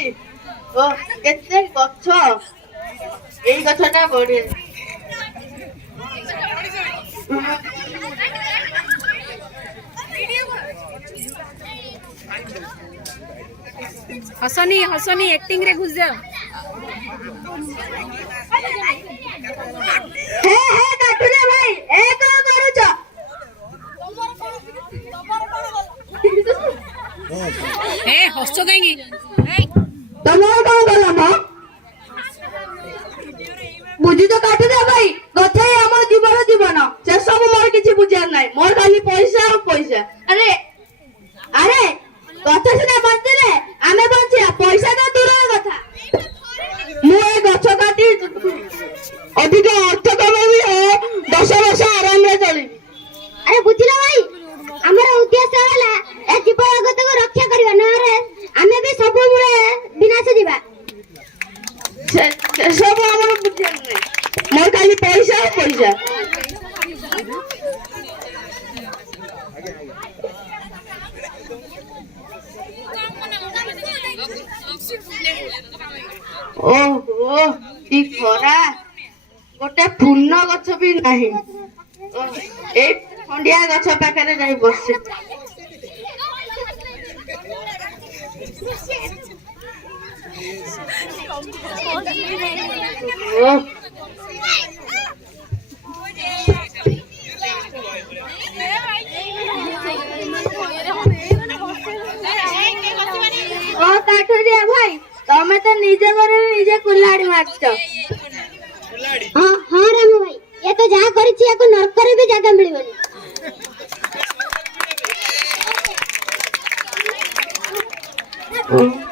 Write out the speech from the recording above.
ହେଇଛି। ଓ କେତେ ଗଛ, ଏଇ ଗଛଟା ବଢିଆ। हसनी हसनी एक्टिंग रे घुस जाओ। हे हे काटुरे भाई ए कौन करूछ? ए हसो काई तमर कौन गला म बुझी तो काटुरे भाई गथे हमर जीवन से सब मोर किछि बुझार नै, मोर खाली पैसा और पैसा। अरे अरे गछ सिना बंचिले आमे बंचिया, पैसा तो दूर कथा। मु ए गछ काटी अधिक अर्थ कमाबी, 10 वर्ष आराम रे चली। अरे बुझिला भाई, हमर उद्देश्य होला ए जीव जगत को रक्षा करबा, न रे आमे भी सब मुळे विनाश दिबा। से सब हमर बुझार नै, मोर खाली पैसा और पैसा। ओहो की खरा, गोटे फूल गछ भी नाही। ए खंडिया गछ पाखरे जाई बसे। ओ काठरिया भाई, तमे तो निजे करे निजे कुल्हाड़ी मारछ। हां हां रामू भाई, ये तो जहा करिछि याको नरक रे भी जगह मिलिबनी। ओ